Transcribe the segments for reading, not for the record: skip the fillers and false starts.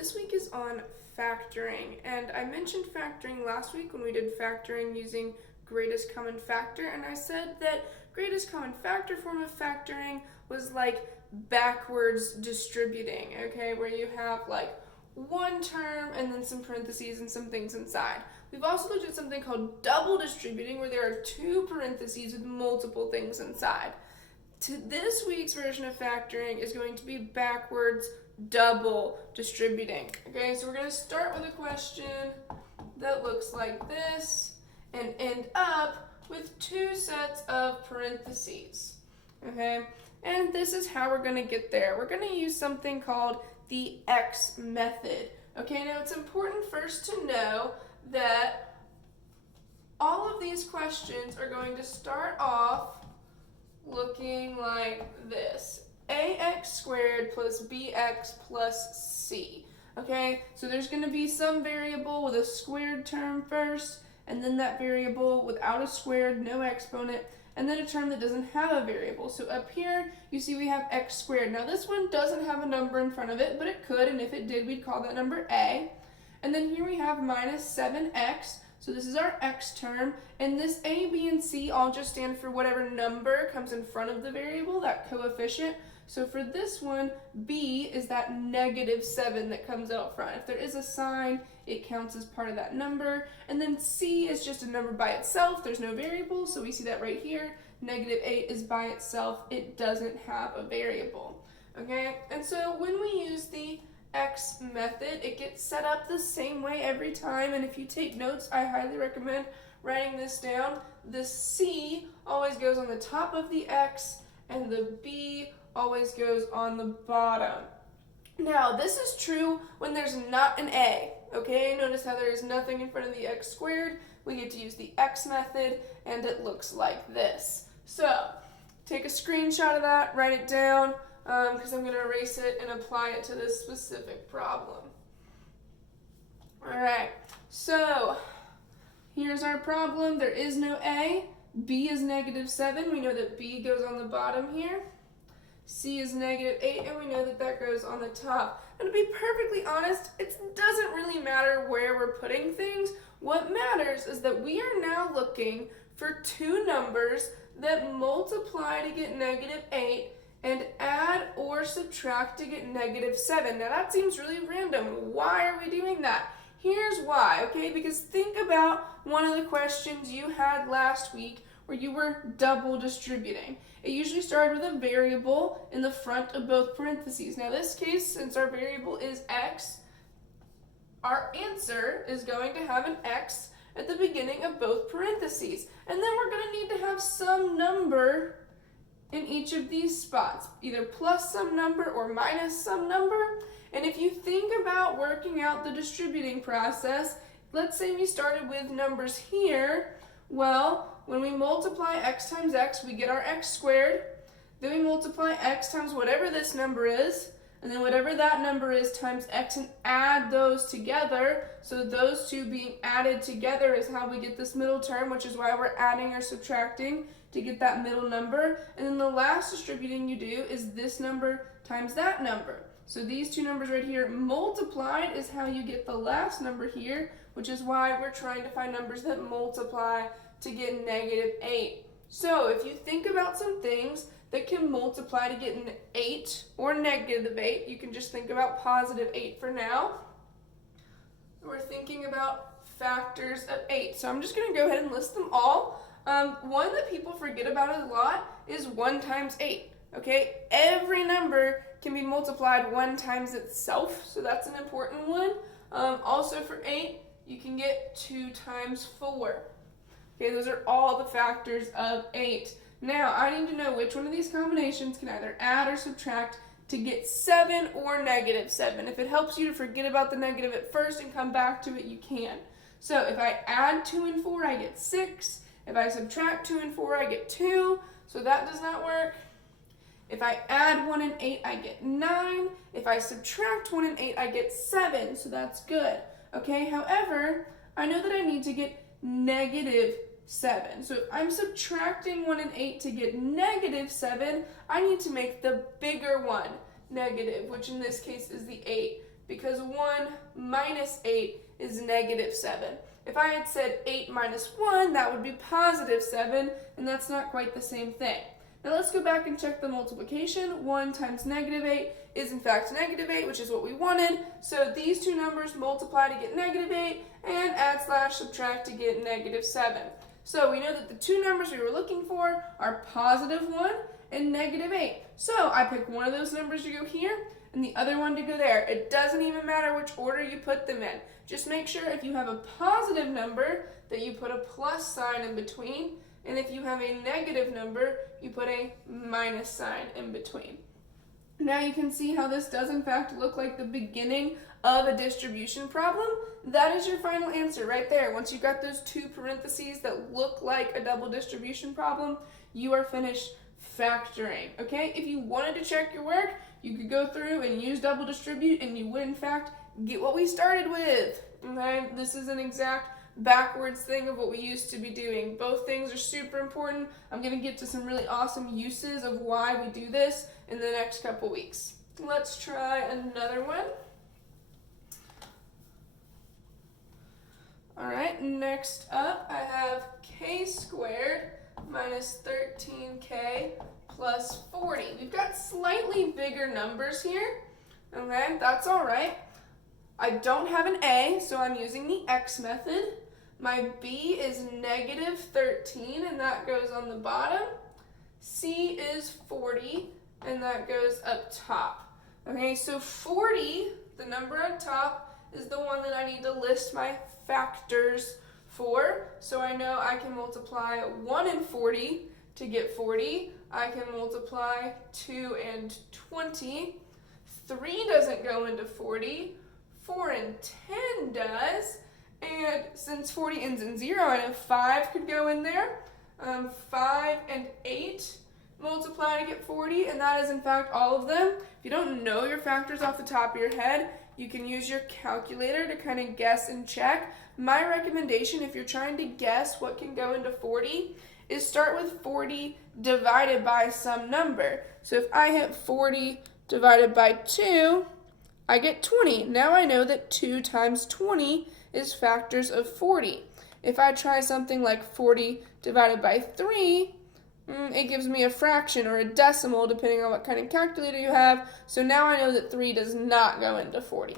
This week is on factoring, and I mentioned factoring last week when we did factoring using greatest common factor, and I said that greatest common factor form of factoring was like backwards distributing, okay, where you have like one term and then some parentheses and some things inside. We've also looked at something called double distributing, where there are two parentheses with multiple things inside. This week's version of factoring is going to be backwards double distributing. Okay, so we're going to start with a question that looks like this and end up with two sets of parentheses. Okay, and this is how we're going to get there. We're going to use something called the X method. Okay, now it's important first to know that all of these questions are going to start off looking like this: ax squared plus bx plus c. Okay, so there's going to be some variable with a squared term first, and then that variable without a squared, no exponent, and then a term that doesn't have a variable. So up here, you see we have x squared. Now this one doesn't have a number in front of it, but it could, and if it did, we'd call that number a. And then here we have minus 7x. So this is our x term, and this a, b, and c all just stand for whatever number comes in front of the variable, that coefficient. So for this one, b is that -7 that comes out front. If there is a sign, it counts as part of that number. And then c is just a number by itself. There's no variable, so we see that right here. -8 is by itself. It doesn't have a variable. Okay, and so when we use the X method, it gets set up the same way every time, and if you take notes, I highly recommend writing this down. The C always goes on the top of the X, and the B always goes on the bottom. Now, this is true when there's not an A, okay? Notice how there is nothing in front of the X squared. We get to use the X method, and it looks like this. So, take a screenshot of that, write it down, because I'm going to erase it and apply it to this specific problem. Alright, so here's our problem. There is no A. B is -7. We know that B goes on the bottom here. C is -8, and we know that that goes on the top. And to be perfectly honest, it doesn't really matter where we're putting things. What matters is that we are now looking for two numbers that multiply to get -8 and add or subtract to get -7. Now that seems really random. Why are we doing that? Here's why, okay? Because think about one of the questions you had last week where you were double distributing. It usually started with a variable in the front of both parentheses. Now this case, since our variable is x, our answer is going to have an x at the beginning of both parentheses. And then we're going to need to have some number in each of these spots, either plus some number or minus some number. And if you think about working out the distributing process, let's say we started with numbers here. Well, when we multiply x times x, we get our x squared. Then we multiply x times whatever this number is, and then whatever that number is times x, and add those together. So those two being added together is how we get this middle term, which is why we're adding or subtracting to get that middle number. And then the last distributing you do is this number times that number. So these two numbers right here multiplied is how you get the last number here, which is why we're trying to find numbers that multiply to get -8. So if you think about some things that can multiply to get an 8 or -8, you can just think about +8 for now. We're thinking about factors of 8. So I'm just going to go ahead and list them all. One that people forget about a lot is 1 times 8. Okay, every number can be multiplied 1 times itself, so that's an important one. Also for 8, you can get 2 times 4. Okay, those are all the factors of 8. Now, I need to know which one of these combinations can either add or subtract to get 7 or -7. If it helps you to forget about the negative at first and come back to it, you can. So if I add 2 and 4, I get 6. If I subtract 2 and 4, I get 2, so that does not work. If I add 1 and 8, I get 9. If I subtract 1 and 8, I get 7, so that's good. Okay, however, I know that I need to get -7. So if I'm subtracting 1 and 8 to get -7, I need to make the bigger one negative, which in this case is the 8. because 1 minus 8 is negative 7. If I had said 8 minus 1, that would be positive 7, and that's not quite the same thing. Now let's go back and check the multiplication. 1 times negative 8 is in fact negative 8, which is what we wanted. So these two numbers multiply to get negative 8, and add slash subtract to get negative 7. So we know that the two numbers we were looking for are positive 1 and negative 8. So I pick one of those numbers to go here, and the other one to go there. It doesn't even matter which order you put them in. Just make sure if you have a positive number that you put a plus sign in between, and if you have a negative number, you put a minus sign in between. Now you can see how this does in fact look like the beginning of a distribution problem. That is your final answer right there. Once you've got those two parentheses that look like a double distribution problem, you are finished factoring, okay? If you wanted to check your work, you could go through and use double distribute, and you would in fact get what we started with, okay? This is an exact backwards thing of what we used to be doing. Both things are super important. I'm going to get to some really awesome uses of why we do this in the next couple weeks. Let's try another one. All right, next up I have k squared minus 13k plus 40. We've got slightly bigger numbers here, okay? That's all right. I don't have an a, so I'm using the x method. My b is negative 13, and that goes on the bottom. C is 40, and that goes up top. Okay, so 40, the number on top, is the one that I need to list my factors for. So I know I can multiply 1 and 40 to get 40. I can multiply 2 and 20. 3 doesn't go into 40. 4 and 10 does. And since 40 ends in 0, I know 5 could go in there. 5 and 8 multiply to get 40, and that is in fact all of them. If you don't know your factors off the top of your head, you can use your calculator to kind of guess and check. My recommendation, if you're trying to guess what can go into 40, is start with 40 divided by some number. So if I hit 40 divided by 2, I get 20. Now I know that 2 times 20 is factors of 40. If I try something like 40 divided by 3, it gives me a fraction or a decimal depending on what kind of calculator you have. So now I know that 3 does not go into 40.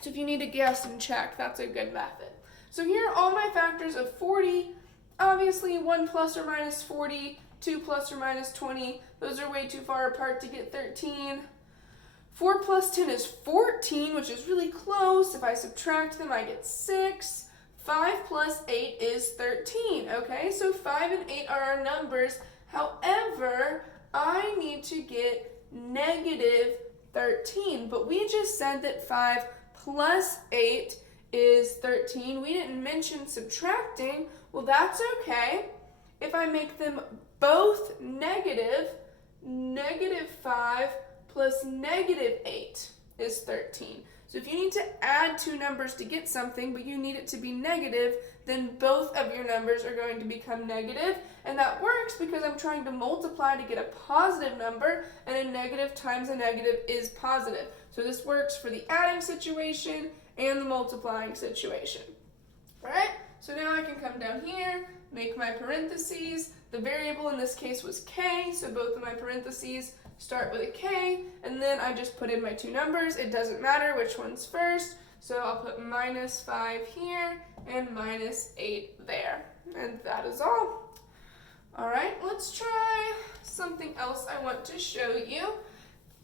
So if you need to guess and check, that's a good method. So here are all my factors of 40. Obviously 1 plus or minus 40, 2 plus or minus 20. Those are way too far apart to get 13. 4 plus 10 is 14, which is really close. If I subtract them, I get 6. 5 plus 8 is 13, okay? So 5 and 8 are our numbers. However, I need to get negative 13, but we just said that 5 plus 8 is 13. We didn't mention subtracting. Well, that's okay. If I make them both negative, negative 5 plus negative 8 is 13. So if you need to add two numbers to get something, but you need it to be negative, then both of your numbers are going to become negative. And that works because I'm trying to multiply to get a positive number, and a negative times a negative is positive. So this works for the adding situation and the multiplying situation. All right, so now I can come down here, make my parentheses. The variable in this case was k, so both of my parentheses start with a k, and then I just put in my two numbers. It doesn't matter which one's first, so I'll put minus 5 here and minus 8 there. And that is all. All right, let's try something else I want to show you.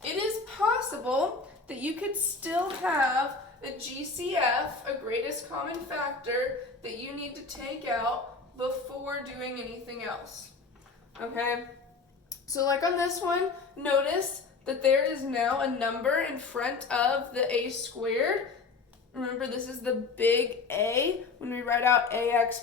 It is possible that you could still have a GCF, a greatest common factor, that you need to take out before doing anything else. Okay? So like on this one, notice that there is now a number in front of the a squared. Remember, this is the big A when we write out ax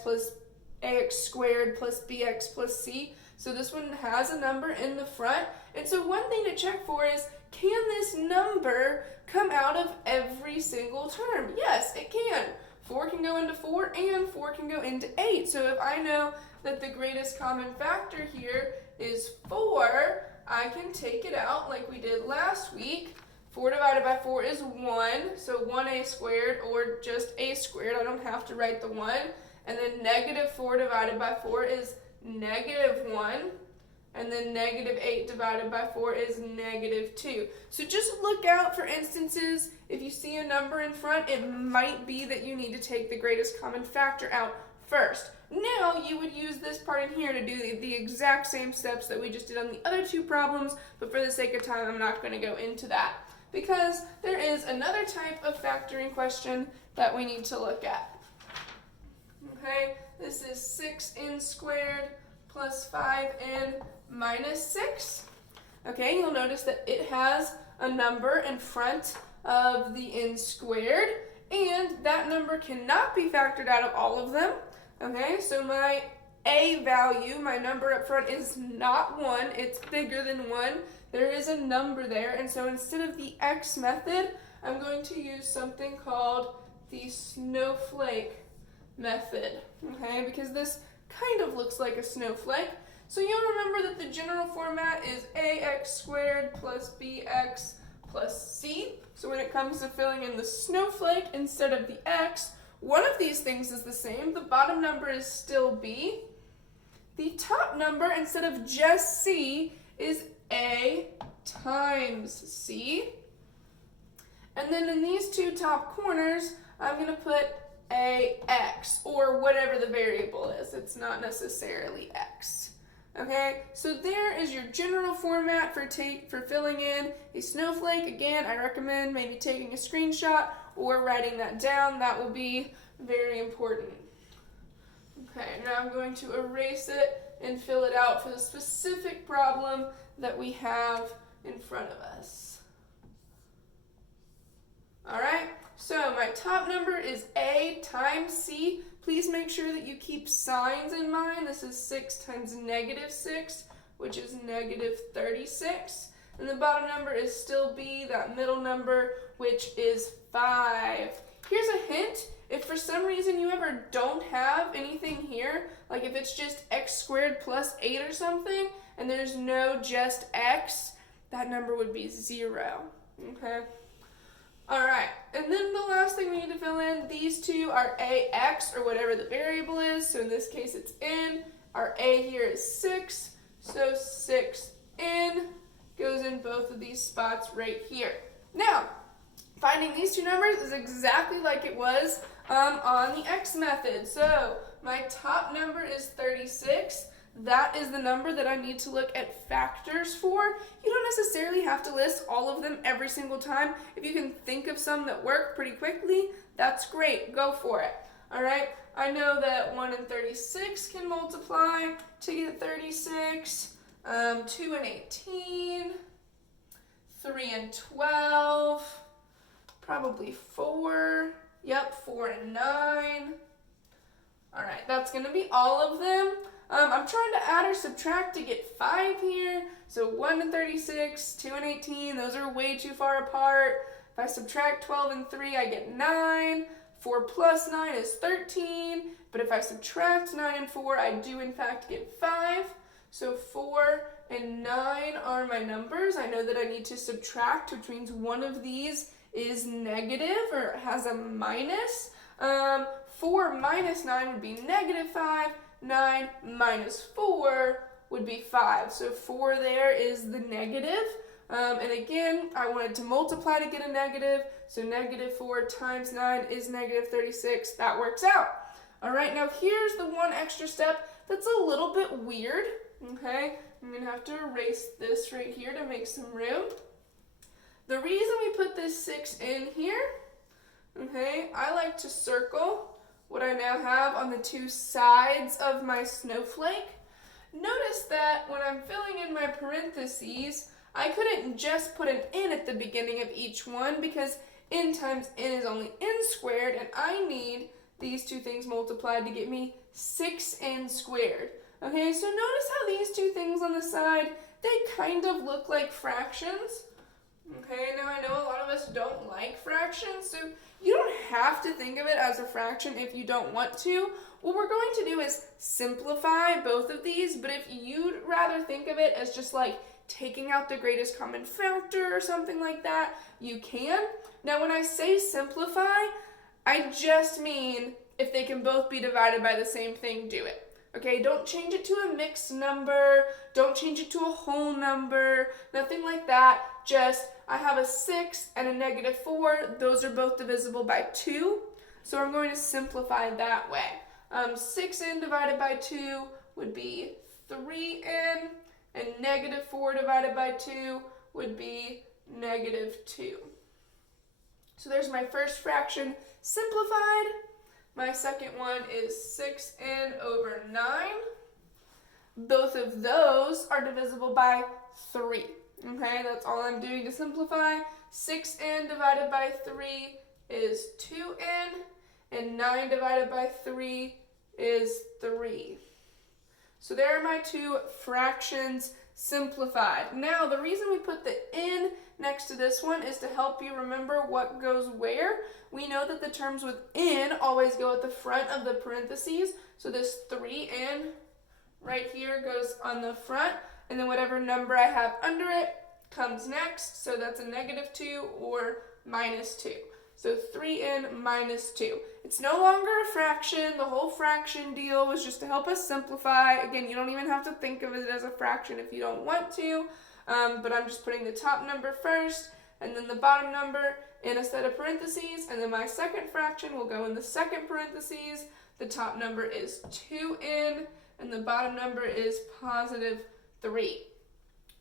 squared plus bx plus c. So this one has a number in the front. And so one thing to check for is, can this number come out of every single term? Yes, it can. 4 can go into 4 and 4 can go into 8. So if I know that the greatest common factor here is 4, I can take it out like we did last week. 4 divided by 4 is 1, so 1a squared, or just a squared. I don't have to write the 1. And then negative 4 divided by 4 is negative 1. And then negative 8 divided by 4 is negative 2. So just look out for instances. If you see a number in front, it might be that you need to take the greatest common factor out first. Now you would use this part in here to do the exact same steps that we just did on the other two problems, but for the sake of time, I'm not going to go into that because there is another type of factoring question that we need to look at. Okay, this is 6n squared plus 5n minus 6. Okay, you'll notice that it has a number in front of the n squared, and that number cannot be factored out of all of them. Okay, so my a value, my number up front, is not 1. It's bigger than 1. There is a number there, and so instead of the x method, I'm going to use something called the snowflake method. Okay, because this kind of looks like a snowflake. So you'll remember that the general format is ax squared plus bx plus c. So when it comes to filling in the snowflake instead of the x, one of these things is the same. The bottom number is still b. The top number, instead of just c, is a times c. And then in these two top corners, I'm going to put ax, or whatever the variable is. It's not necessarily x. Okay, so there is your general format for filling in a snowflake. Again, I recommend maybe taking a screenshot or writing that down. That will be very important. Okay, now I'm going to erase it and fill it out for the specific problem that we have in front of us. All right, so my top number is a times c. Please make sure that you keep signs in mind. This is 6 times negative 6, which is negative 36. And the bottom number is still b, that middle number, which is 5. Here's a hint. If for some reason you ever don't have anything here, like if it's just x squared plus 8 or something, and there's no just x, that number would be 0. Okay? All right, and then the last thing we need to fill in, these two are ax, or whatever the variable is. So in this case, it's n. Our a here is 6, so 6n goes in both of these spots right here. Now, finding these two numbers is exactly like it was on the x method. So my top number is 36. That is the number that I need to look at factors for. You don't necessarily have to list all of them every single time. If you can think of some that work pretty quickly, that's great. Go for it. All right. I know that 1 and 36 can multiply to get 36. 2 and 18. 3 and 12. Probably 4. Yep, 4 and 9. All right, that's going to be all of them. I'm trying to add or subtract to get 5 here. So 1 and 36, 2 and 18, those are way too far apart. If I subtract 12 and 3, I get 9. 4 plus 9 is 13. But if I subtract 9 and 4, I do in fact get 5. So 4 and 9 are my numbers. I know that I need to subtract, which means one of these is negative or has a minus. 4 minus 9 would be negative 5. 9 minus 4 would be 5. So 4 there is the negative. And again, I wanted to multiply to get a negative. So negative 4 times 9 is negative 36. That works out. All right, now here's the one extra step that's a little bit weird. Okay, I'm going to have to erase this right here to make some room. The reason we put this 6 in here, okay, I like to circle what I now have on the two sides of my snowflake. Notice that when I'm filling in my parentheses, I couldn't just put an n at the beginning of each one because n times n is only n squared, and I need these two things multiplied to get me 6n squared. Okay, so notice how these two things on the side, they kind of look like fractions. Okay, now I know a lot of us don't like fractions, so you don't have to think of it as a fraction if you don't want to. What we're going to do is simplify both of these, but if you'd rather think of it as just like taking out the greatest common factor or something like that, you can. Now when I say simplify, I just mean if they can both be divided by the same thing, do it. Okay, don't change it to a mixed number, don't change it to a whole number, nothing like that. Just, I have a 6 and a -4, those are both divisible by 2, so I'm going to simplify that way. 6n divided by 2 would be 3n, and -4 divided by 2 would be -2. So there's my first fraction simplified. My second one is 6n over 9. Both of those are divisible by 3. Okay, that's all I'm doing to simplify. 6n divided by 3 is 2n, and 9 divided by 3 is 3. So there are my two fractions simplified. Now, the reason we put the n next to this one is to help you remember what goes where. We know that the terms with n always go at the front of the parentheses. So this 3n right here goes on the front, and then whatever number I have under it comes next. So that's a -2 or -2. So 3n minus 2. It's no longer a fraction. The whole fraction deal was just to help us simplify. Again, you don't even have to think of it as a fraction if you don't want to. But I'm just putting the top number first and then the bottom number in a set of parentheses. And then my second fraction will go in the second parentheses. The top number is 2n and the bottom number is +3.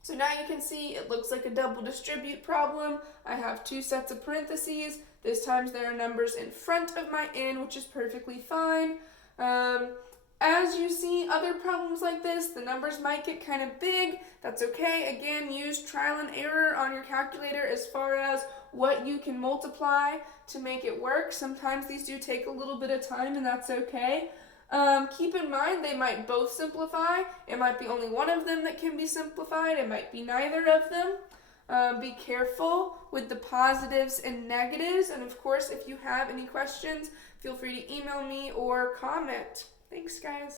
So now you can see it looks like a double distribute problem. I have two sets of parentheses. This time there are numbers in front of my n, which is perfectly fine. As you see other problems like this, the numbers might get kind of big. That's okay. Again, use trial and error on your calculator as far as what you can multiply to make it work. Sometimes these do take a little bit of time, and that's okay. Keep in mind they might both simplify. It might be only one of them that can be simplified. It might be neither of them. Be careful with the positives and negatives. And of course, if you have any questions, feel free to email me or comment. Thanks, guys.